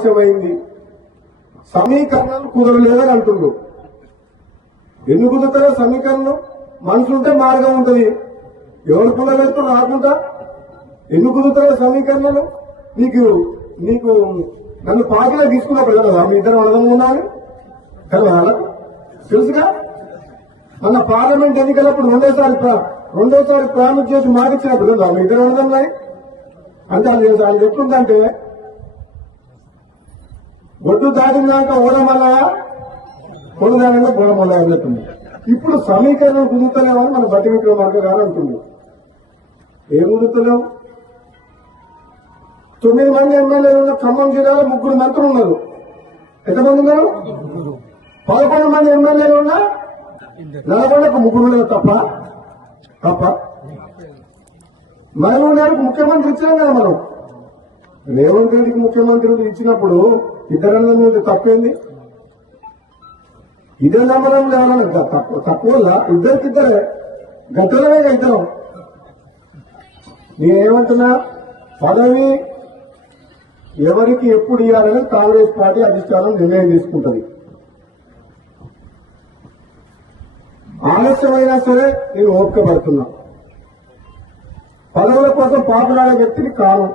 ఆలస్యమైంది, సమీకరణాలు కుదరలేదని అంటుండ్రు. ఎందుకు కుదురుతారో సమీకరణం? మనసుంటే మార్గం ఉంటుంది. ఎవరు కుదరలేదు రాకుండా ఎందుకు కుదురుతారో సమీకరణలు? నీకు నీకు నన్ను పార్టీలో తీసుకున్నప్పుడు కదా మీ ఇద్దరు అడగం ఉన్నాను కదా, తెలుసుగా. మన పార్లమెంట్ ఎన్నికలప్పుడు రెండోసారి ప్రామిస్ చేసి మాటిచ్చినప్పుడు కదా మీ ఇద్దరు అడగం అంటే అది ఎట్లుందంటే ఒడ్డు దాటినాక ఓడమల్లయా, పొడు దాటినాక బోడమల్లయా అన్నట్టుంది. ఇప్పుడు సమీకరణం కుదురుతలేమని మన బట్టి విక్రమార్క గారు అంటుంది. ఏం కుదురుతలేవు? 9 మంది ఎమ్మెల్యేలు ఉన్న ఖమ్మం జిల్లాలో 3 మంత్రులు ఉన్నారు. ఎంతమంది ఉన్నారు? 11 మంది ఎమ్మెల్యేలు ఉన్నా నల్గొండకు 3 ఉన్నారు తప్ప మహబూబ్ గారికి ముఖ్యమంత్రి ఇచ్చినాం కదా మనం. రేవంత్ రెడ్డికి ముఖ్యమంత్రి ఇచ్చినప్పుడు ఇద్దరన్న మీద తప్పేంది? ఇదే నమ్మడం లేవాలని తక్కువ ఇద్దరికిద్దరే గద్దలమే ఇద్దరం. నేనేమంటున్నా, పదవి ఎవరికి ఎప్పుడు ఇవ్వాలని కాంగ్రెస్ పార్టీ అధిష్టానం నిర్ణయం తీసుకుంటుంది. ఆలస్యమైనా సరే నేను ఓపిక పడుతున్నా. పదవుల కోసం పాపులాడే వ్యక్తిని కాను.